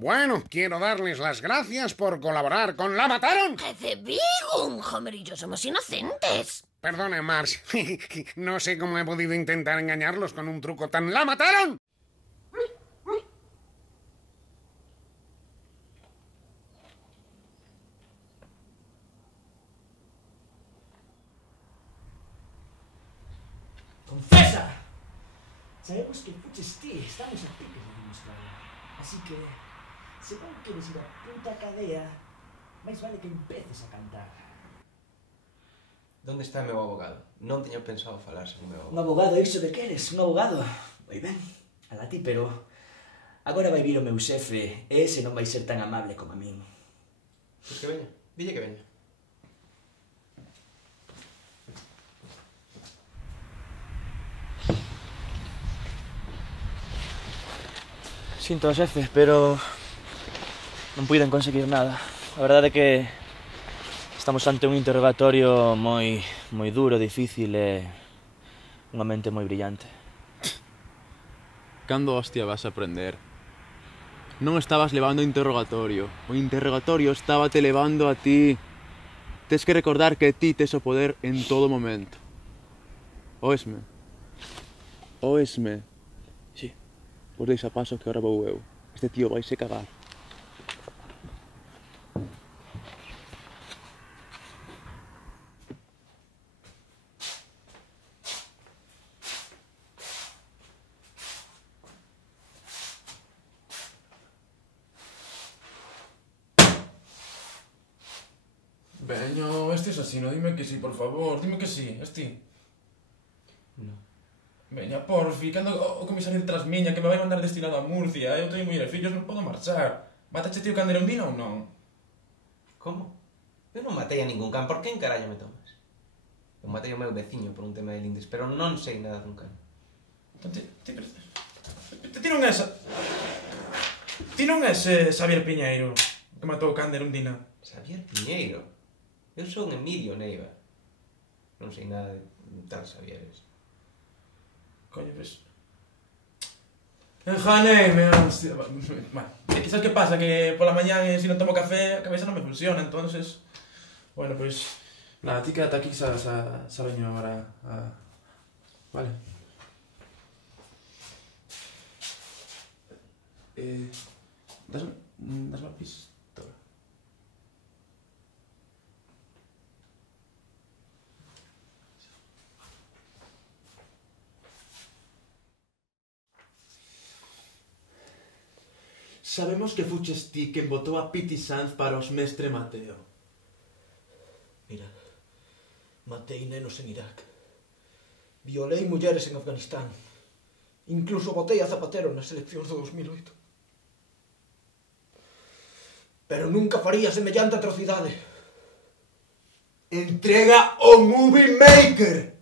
Bueno, quiero darles las gracias por colaborar con La Mataron. ¡Jefe Bigum! Homer y yo somos inocentes. Perdone, Marge. No sé cómo he podido intentar engañarlos con un truco tan... ¡La mataron! ¡Confesa! Sabemos que fuches ti, estamos a piques de demostrarlo. Así que, se non queres ir a puta cadea, máis vale que empeces a cantar. Donde está meu abogado? Non teño pensado falar sen o meu Un abogado. abogado, iso de que eres? Un abogado? Moi ben, ala ti, pero agora vai vir o meu xefe e ese non vai ser tan amable como a min. Pois que veña, dille que veña. Sinto, xefe, pero non puiden conseguir nada. A verdade é que estamos ante un interrogatorio moi duro, difícil e unha mente moi brillante. Cando hostia vas a aprender? Non estabas levando o interrogatorio estábate levando a ti. Tes que recordar que ti tes o poder en todo momento. Oesme? Oesme? Sí. Pois deixa paso que ahora vou eu. Este tío vaise cagar. Veño, este es así, no dime que sí, por favor, dime que sí, este. No. Veña, porfi, que ando o comisario detrás miña, que me vai mandar destinado a Murcia, eu teño muller e fillos, non podo marchar. Matache tío cando era un día ou non? Como? Eu non matei a ningún can, por que en carallo me tomas? Eu matei o meu veciño por un tema de lindes, pero non sei nada dun can. Entón, ti non és... Ti non és Xavier Piñeiro, que matou o can de Erundina. Xavier Piñeiro? Eu son Emilio Neiva. Non sei nada de tal Xavieres. Coño, pues... Enjaneime, hostia... Bueno, é que sabes que pasa? Que pola mañán, se non tomo café, a cabeza non me funciona, entonces... Bueno, pues... Nada, ti quédate aquí, sa veño agora a... Vale. Dasme a pistola. Sabemos que fuches ti quen botou a Piti Sanz para os mestre Mateo. Mira, matei nenos en Irak. Violei mulleres en Afganistán. Incluso botei a Zapatero nas eleccións do 2008. Pero nunca faría semellante atrocidade. Entrega o Movie Maker!